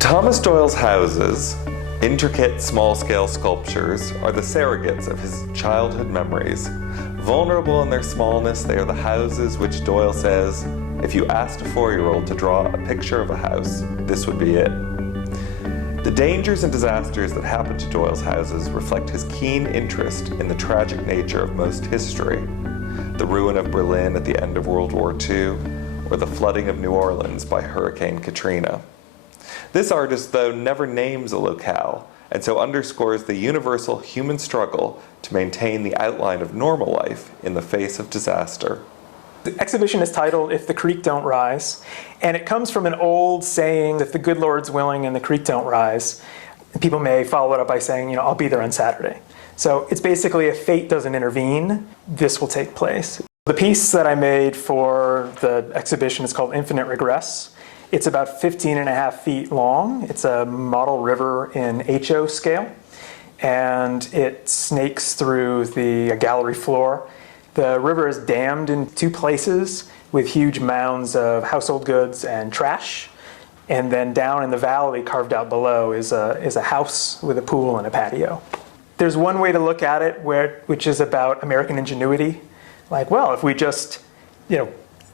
Thomas Doyle's houses, intricate small-scale sculptures, are the surrogates of his childhood memories. Vulnerable in their smallness, they are the houses which Doyle says, if you asked a 4-year-old to draw a picture of a house, this would be it. The dangers and disasters that happen to Doyle's houses reflect his keen interest in the tragic nature of most history. The ruin of Berlin at the end of World War II, or the flooding of New Orleans by Hurricane Katrina. This artist, though, never names a locale, and so underscores the universal human struggle to maintain the outline of normal life in the face of disaster. The exhibition is titled If the Creek Don't Rise, and it comes from an old saying, if the good Lord's willing and the creek don't rise. People may follow it up by saying, I'll be there on Saturday. So it's basically, if fate doesn't intervene, this will take place. The piece that I made for the exhibition is called Infinite Regress. It's about 15.5 feet long. It's a model river in HO scale, and it snakes through the gallery floor. The river is dammed in 2 places with huge mounds of household goods and trash. And then down in the valley, carved out below, is a house with a pool and a patio. There's one way to look at it which is about American ingenuity. Like, well, if we just,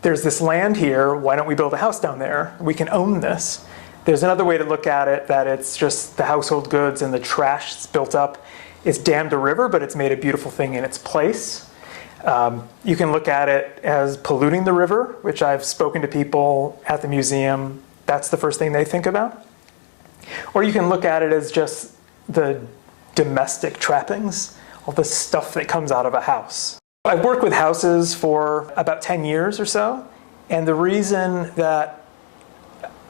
there's this land here, why don't we build a house down there? We can own this. There's another way to look at it, that it's just the household goods and the trash that's built up. It's dammed a river, but it's made a beautiful thing in its place. You can look at it as polluting the river, which I've spoken to people at the museum. That's the first thing they think about. Or you can look at it as just the domestic trappings, all the stuff that comes out of a house. I've worked with houses for about 10 years or so, and the reason that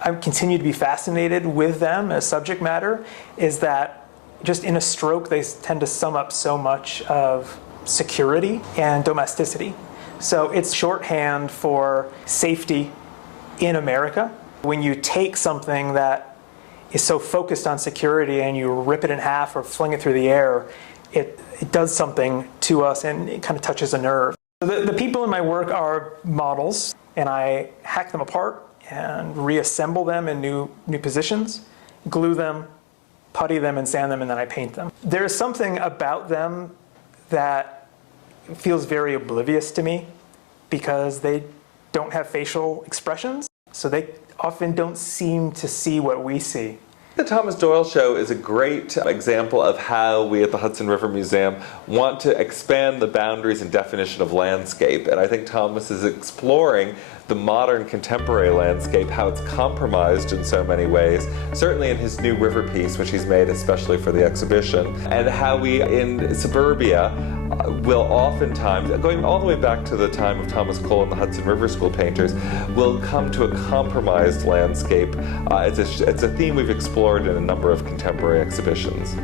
I continue to be fascinated with them as subject matter is that just in a stroke, they tend to sum up so much of security and domesticity. So it's shorthand for safety in America. When you take something that is so focused on security and you rip it in half or fling it through the air, it does something to us and it kind of touches a nerve. The people in my work are models, and I hack them apart and reassemble them in new positions, glue them, putty them, and sand them, and then I paint them. There's something about them that feels very oblivious to me because they don't have facial expressions, so they often don't seem to see what we see. The Thomas Doyle Show is a great example of how we at the Hudson River Museum want to expand the boundaries and definition of landscape. And I think Thomas is exploring the modern contemporary landscape, how it's compromised in so many ways, certainly in his new river piece, which he's made especially for the exhibition, and how we in suburbia will oftentimes, going all the way back to the time of Thomas Cole and the Hudson River School painters, will come to a compromised landscape. It's a theme we've explored in a number of contemporary exhibitions.